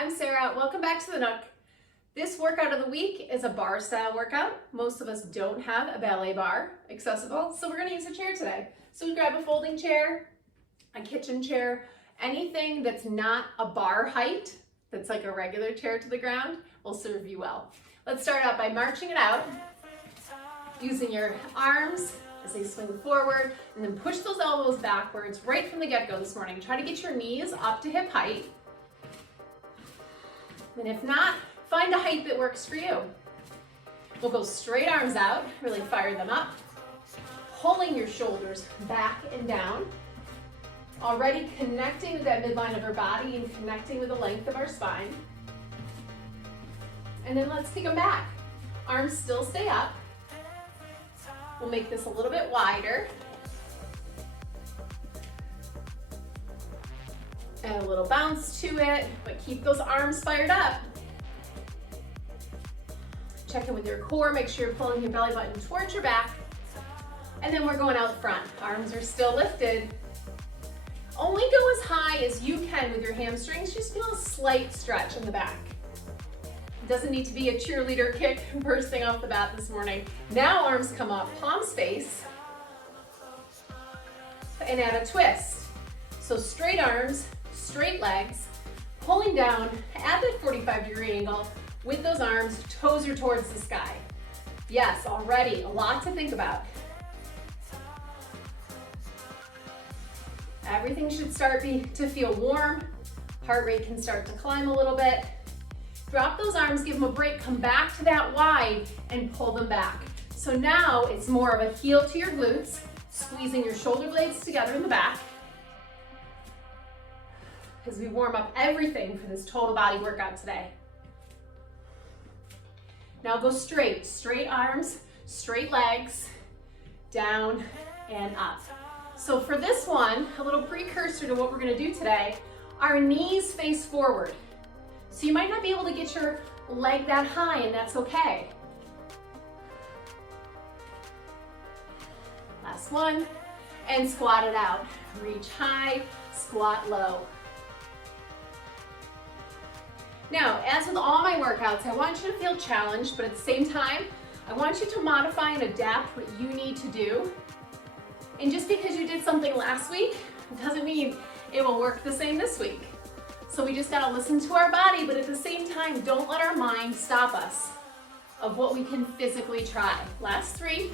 I'm Sarah. Welcome back to the Nook. This workout of the week is a bar style workout. Most of us don't have a ballet bar accessible, so we're going to use a chair today. So we grab a folding chair, a kitchen chair, anything that's not a bar height, that's like a regular chair to the ground, will serve you well. Let's start out by marching it out, using your arms as they swing forward, and then push those elbows backwards right from the get-go this morning. Try to get your knees up to hip height. And if not, find a height that works for you. We'll go straight arms out, really fire them up, pulling your shoulders back and down, already connecting with that midline of our body and connecting with the length of our spine. And then let's take them back. Arms still stay up. We'll make this a little bit wider. And a little bounce to it, but keep those arms fired up. Check in with your core, make sure you're pulling your belly button towards your back. And then we're going out front. Arms are still lifted. Only go as high as you can with your hamstrings. Just feel a slight stretch in the back. It doesn't need to be a cheerleader kick bursting off the bat this morning. Now arms come up, palms face, and add a twist. So straight arms, straight legs, pulling down at that 45-degree angle with those arms, toes are towards the sky. Yes, already a lot to think about. Everything should start to feel warm. Heart rate can start to climb a little bit. Drop those arms, give them a break, come back to that wide and pull them back. So now it's more of a heel to your glutes, squeezing your shoulder blades together in the back as we warm up everything for this total body workout today. Now go straight arms, straight legs, down and up. So for this one, a little precursor to what we're gonna do today, our knees face forward. So you might not be able to get your leg that high, and that's okay. Last one, and squat it out. Reach high, squat low. Now, as with all my workouts, I want you to feel challenged, but at the same time, I want you to modify and adapt what you need to do. And just because you did something last week doesn't mean it will work the same this week. So we just gotta listen to our body, but at the same time, don't let our mind stop us of what we can physically try. Last 3,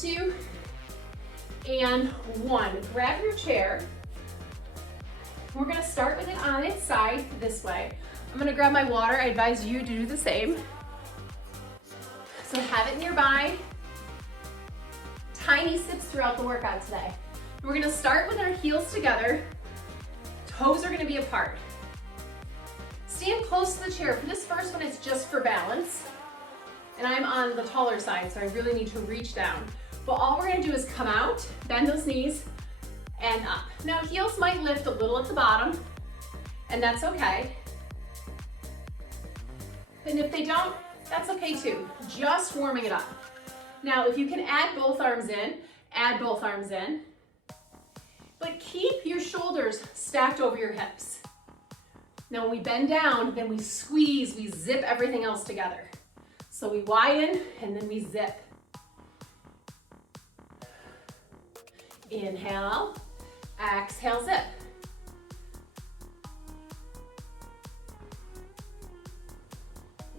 2, and 1. Grab your chair. We're gonna start with it on its side this way. I'm gonna grab my water. I advise you to do the same. So have it nearby. Tiny sips throughout the workout today. We're gonna start with our heels together. Toes are gonna be apart. Stand close to the chair. For this first one, it's just for balance. And I'm on the taller side, so I really need to reach down. But all we're gonna do is come out, bend those knees, and up. Now heels might lift a little at the bottom, and that's okay. And if they don't, that's okay too. Just warming it up. Now if you can add both arms in, add both arms in. But keep your shoulders stacked over your hips. Now when we bend down, then we squeeze, we zip everything else together. So we widen and then we zip. Inhale. Exhale, zip.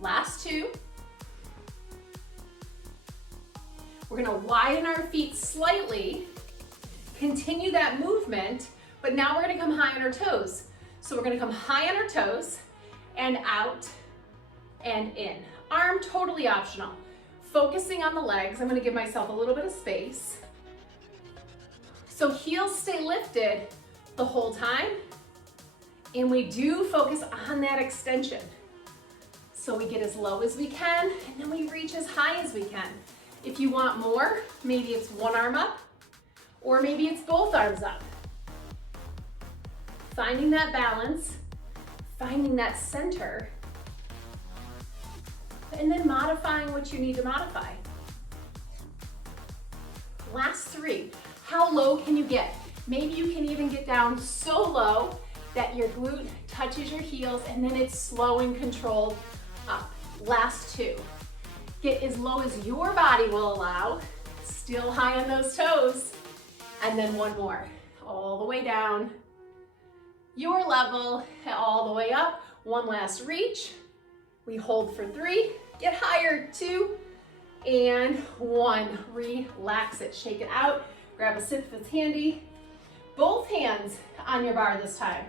Last 2. We're gonna widen our feet slightly, continue that movement, but now we're gonna come high on our toes. So we're gonna come high on our toes and out and in. Arm totally optional. Focusing on the legs, I'm gonna give myself a little bit of space. So heels stay lifted the whole time, and we do focus on that extension. So we get as low as we can, and then we reach as high as we can. If you want more, maybe it's one arm up, or maybe it's both arms up. Finding that balance, finding that center, and then modifying what you need to modify. Last 3. How low can you get? Maybe you can even get down so low that your glute touches your heels and then it's slow and controlled up. Last two. Get as low as your body will allow, still high on those toes. And then one more, all the way down, your level, all the way up. One last reach. We hold for 3, get higher, 2, and 1. Relax it, shake it out. Grab a sip if it's handy. Both hands on your bar this time.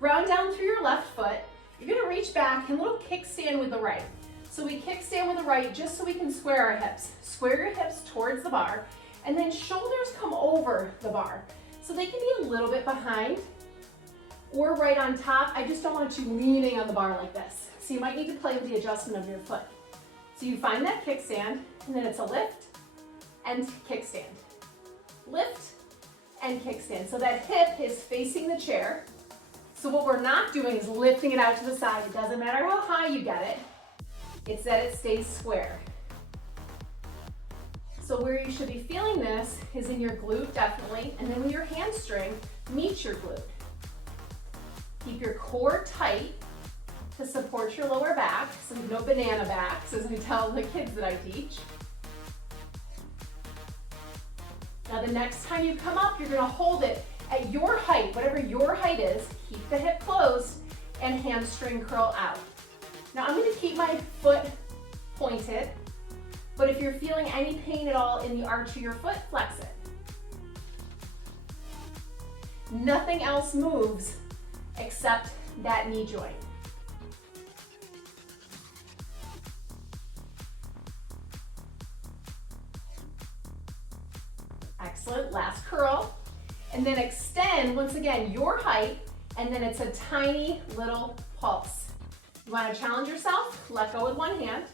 Round down through your left foot. You're gonna reach back and little kickstand with the right. So we kickstand with the right just so we can square our hips. Square your hips towards the bar, and then shoulders come over the bar. So they can be a little bit behind or right on top. I just don't want you leaning on the bar like this. So you might need to play with the adjustment of your foot. So you find that kickstand, and then it's a lift and kickstand. Lift and kickstand. So that hip is facing the chair. So what we're not doing is lifting it out to the side. It doesn't matter how high you get it. It's that it stays square. So where you should be feeling this is in your glute, definitely, and then when your hamstring meets your glute. Keep your core tight to support your lower back, so no banana backs, as I tell the kids that I teach. Now the next time you come up, you're gonna hold it at your height, whatever your height is. Keep the hip closed and hamstring curl out. Now I'm gonna keep my foot pointed, but if you're feeling any pain at all in the arch of your foot, flex it. Nothing else moves except that knee joint. Excellent, last curl. And then extend, once again, your height, and then it's a tiny little pulse. You wanna challenge yourself? Let go with one hand,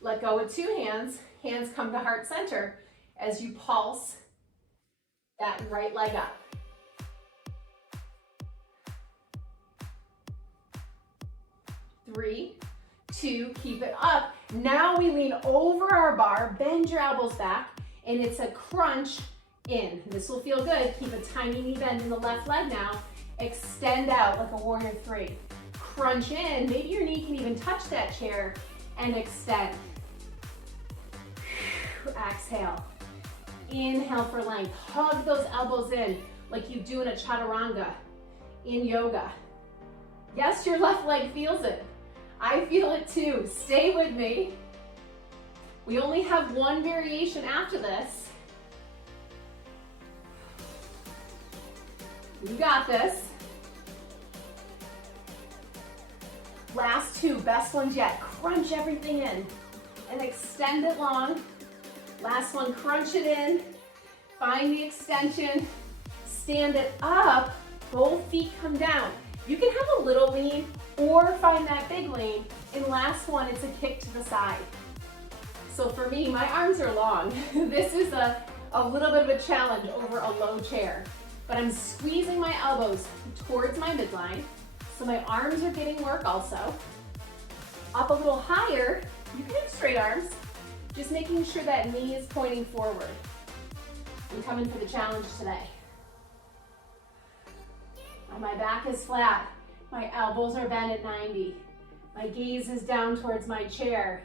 let go with two hands. Hands come to heart center as you pulse that right leg up. Three, two, keep it up. Now we lean over our bar, bend your elbows back, and it's a crunch in. This will feel good. Keep a tiny knee bend in the left leg now. Extend out like a warrior 3. Crunch in. Maybe your knee can even touch that chair and extend. Exhale. Inhale for length. Hug those elbows in like you do in a chaturanga in yoga. Yes, your left leg feels it. I feel it too. Stay with me. We only have one variation after this. You got this. Last two, best ones yet. Crunch everything in and extend it long. Last one, crunch it in. Find the extension. Stand it up. Both feet come down. You can have a little lean or find that big lean. And last one, it's a kick to the side. So for me, my arms are long. This is a little bit of a challenge over a low chair. But I'm squeezing my elbows towards my midline. So my arms are getting work also. Up a little higher, you can have straight arms. Just making sure that knee is pointing forward. I'm coming for the challenge today. My back is flat. My elbows are bent at 90. My gaze is down towards my chair.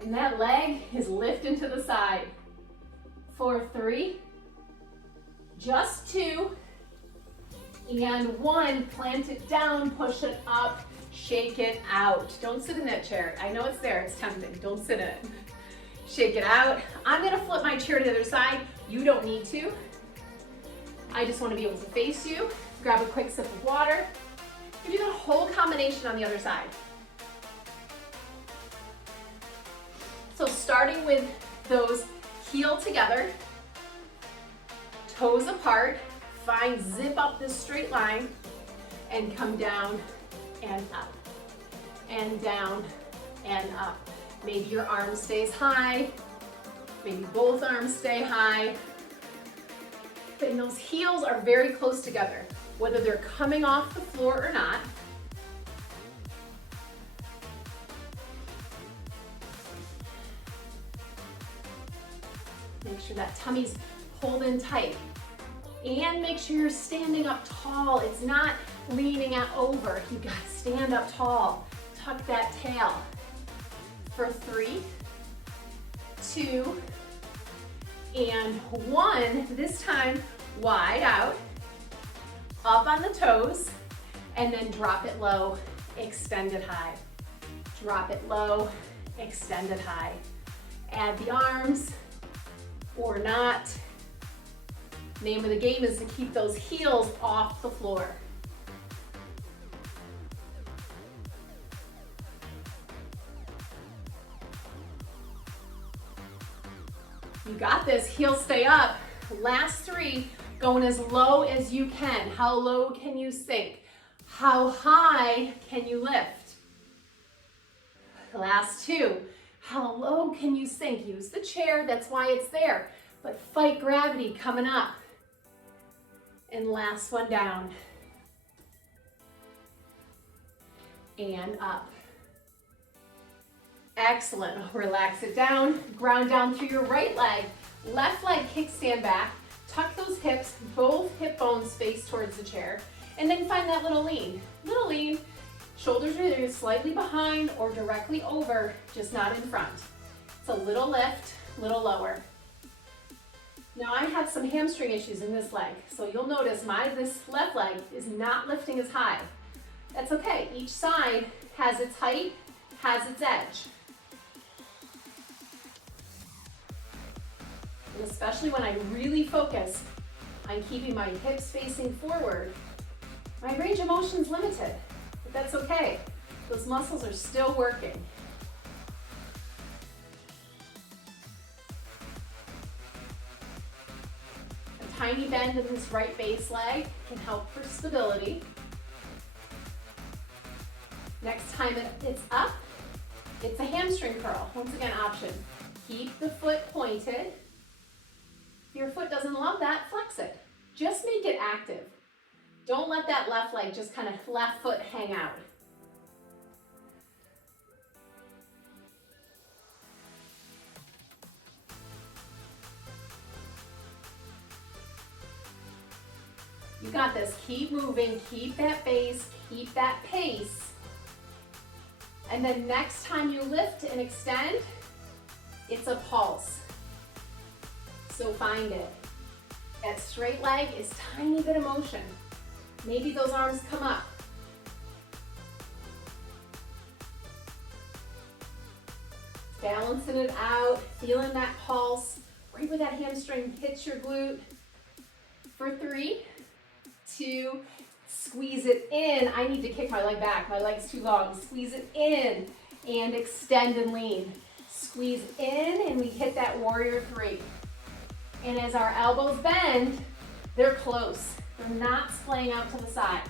And that leg is lifting to the side. 4, 3, just 2, and 1. Plant it down, push it up, shake it out. Don't sit in that chair. I know it's there, it's tempting. Don't sit in it. Shake it out. I'm gonna flip my chair to the other side. You don't need to. I just wanna be able to face you. Grab a quick sip of water. You do the whole combination on the other side. So starting with those heel together, toes apart, find zip up this straight line and come down and up and down and up. Maybe your arm stays high, maybe both arms stay high. And those heels are very close together, whether they're coming off the floor or not. Make sure that tummy's pulled in tight. And make sure you're standing up tall. It's not leaning out over. You gotta stand up tall. Tuck that tail. For 3, 2, and 1. This time, wide out, up on the toes, and then drop it low, extend it high. Drop it low, extend it high. Add the arms, or not. Name of the game is to keep those heels off the floor. You got this, heels stay up. Last 3, going as low as you can. How low can you sink? How high can you lift? Last 2, how low can you sink? Use the chair, that's why it's there. But fight gravity coming up. And last one down. And up. Excellent. Relax it down. Ground down through your right leg. Left leg kickstand back. Tuck those hips. Both hip bones face towards the chair. And then find that little lean. Little lean. Shoulders are either slightly behind or directly over, just not in front. It's a little lift, little lower. Now I have some hamstring issues in this leg. So you'll notice this left leg is not lifting as high. That's okay. Each side has its height, has its edge. And especially when I really focus on keeping my hips facing forward, my range of motion is limited, but that's okay. Those muscles are still working. A tiny bend in this right base leg can help for stability. Next time it's up, it's a hamstring curl. Once again, option. Keep the foot pointed. If your foot doesn't love that, flex it. Just make it active. Don't let that left leg just kind of left foot hang out. You got this. Keep moving, keep that base, keep that pace. And then next time you lift and extend, it's a pulse. So find it. That straight leg is tiny bit of motion. Maybe those arms come up. Balancing it out, feeling that pulse, right where that hamstring hits your glute. For 3, 2, squeeze it in. I need to kick my leg back. My leg's too long. Squeeze it in and extend and lean. Squeeze in and we hit that warrior 3. And as our elbows bend, they're close. They're not splaying out to the side.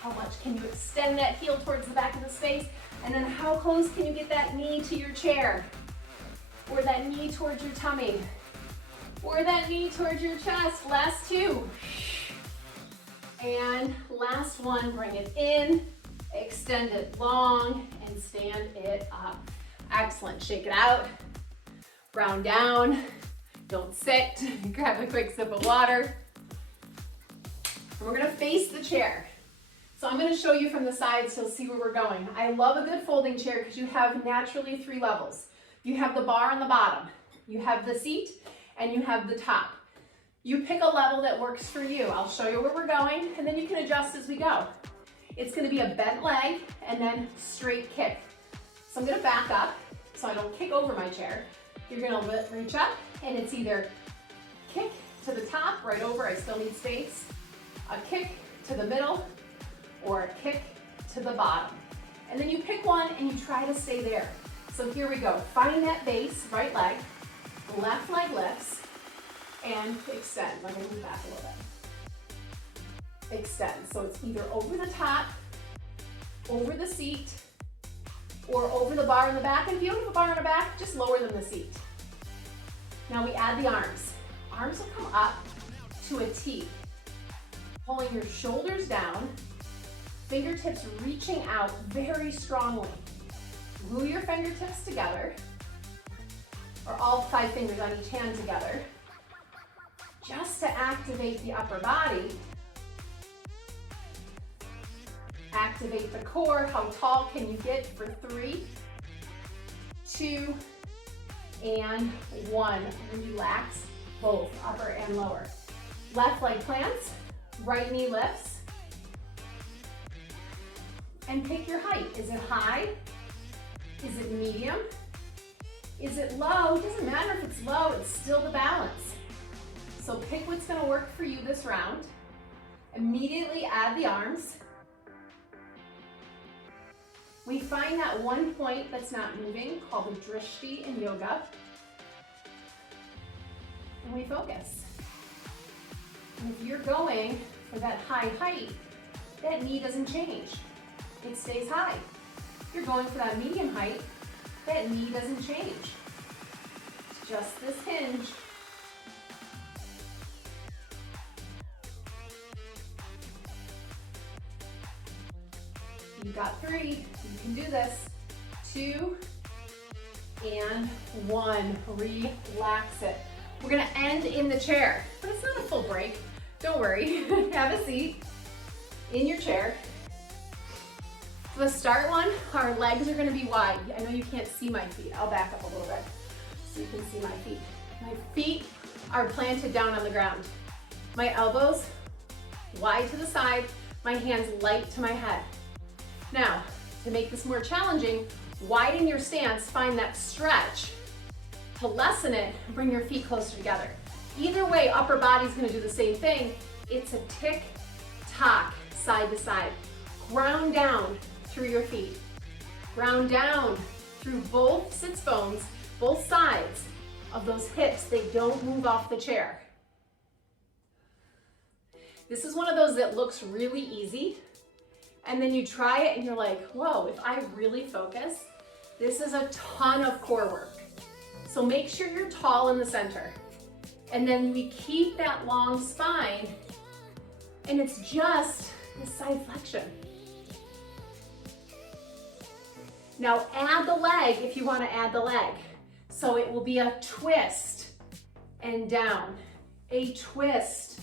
How much can you extend that heel towards the back of the space? And then how close can you get that knee to your chair? Or that knee towards your tummy? Or that knee towards your chest? Last 2. And last one, bring it in, extend it long, and stand it up. Excellent. Shake it out. Round down. Don't sit. Grab a quick sip of water. And we're going to face the chair. So I'm going to show you from the side so you'll see where we're going. I love a good folding chair because you have naturally 3 levels. You have the bar on the bottom, you have the seat, and you have the top. You pick a level that works for you. I'll show you where we're going, and then you can adjust as we go. It's going to be a bent leg and then straight kick. So I'm going to back up so I don't kick over my chair. You're going to reach up, and it's either kick to the top, right over, I still need space, a kick to the middle, or a kick to the bottom. And then you pick one and you try to stay there. So here we go. Find that base, right leg, left leg lifts, and extend. Let me move back a little bit. Extend. So it's either over the top, over the seat, or over the bar in the back. And if you don't have a bar in the back, just lower than the seat. Now we add the arms. Arms will come up to a T. Pulling your shoulders down, fingertips reaching out very strongly. Glue your fingertips together. or all 5 fingers on each hand together, just to activate the upper body. Activate the core. How tall can you get for 3, 2, and 1. Relax both upper and lower. Left leg plants, right knee lifts. And pick your height. Is it high? Is it medium? Is it low? It doesn't matter if it's low, it's still the balance. So pick what's gonna work for you this round. Immediately add the arms. We find that one point that's not moving, called the drishti in yoga. And we focus. And if you're going for that high height, that knee doesn't change. It stays high. If you're going for that medium height, that knee doesn't change. It's just this hinge. You've got 3, you can do this. 2 and 1, relax it. We're gonna end in the chair, but it's not a full break. Don't worry, have a seat in your chair. For the start one, our legs are gonna be wide. I know you can't see my feet. I'll back up a little bit so you can see my feet. My feet are planted down on the ground. My elbows wide to the side, my hands light to my head. Now, to make this more challenging, widen your stance, find that stretch. To lessen it, bring your feet closer together. Either way, upper body's gonna do the same thing. It's a tick-tock, side to side. Ground down through your feet. Ground down through both sits bones, both sides of those hips. They don't move off the chair. This is one of those that looks really easy, and then you try it and you're like, whoa, if I really focus, this is a ton of core work. So make sure you're tall in the center. And then we keep that long spine, and it's just a side flexion. Now add the leg if you want to add the leg. So it will be a twist and down, a twist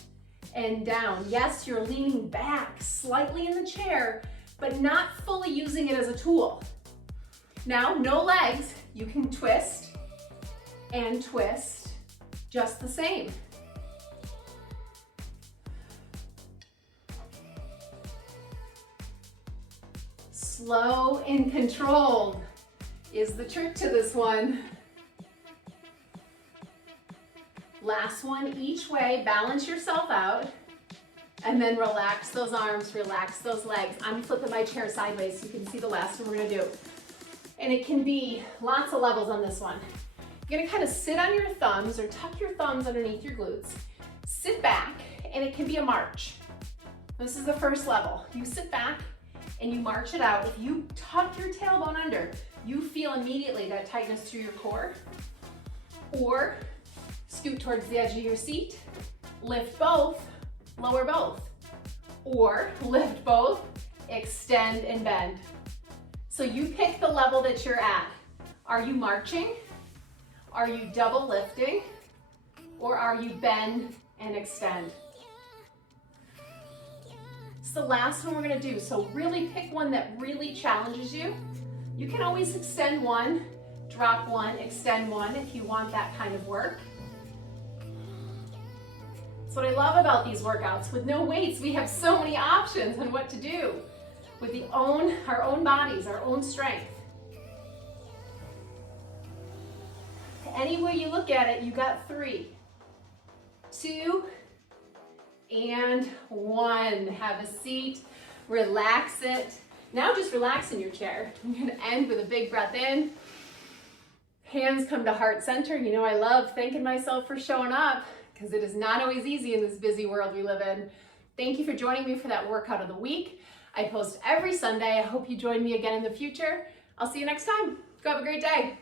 and down. Yes, you're leaning back slightly in the chair, but not fully using it as a tool. Now, no legs, you can twist and twist just the same. Slow and controlled is the trick to this one. Last one each way, balance yourself out, and then relax those arms, relax those legs. I'm flipping my chair sideways so you can see the last one we're gonna do. And it can be lots of levels on this one. You're gonna kind of sit on your thumbs or tuck your thumbs underneath your glutes, sit back, and it can be a march. This is the first level. You sit back and you march it out. If you tuck your tailbone under, you feel immediately that tightness through your core. Or scoot towards the edge of your seat, lift both, lower both. Or lift both, extend and bend. So you pick the level that you're at. Are you marching? Are you double lifting? Or are you bend and extend? It's the last one we're gonna do. So really pick one that really challenges you. You can always extend one, drop one, extend one if you want that kind of work. That's what I love about these workouts. With no weights, we have so many options on what to do with our own bodies, our own strength. Any way you look at it, you got 3, 2, and 1. Have a seat, relax it. Now just relax in your chair. I'm gonna end with a big breath in. Hands come to heart center. You know I love thanking myself for showing up because it is not always easy in this busy world we live in. Thank you for joining me for that workout of the week. I post every Sunday. I hope you join me again in the future. I'll see you next time. Go have a great day.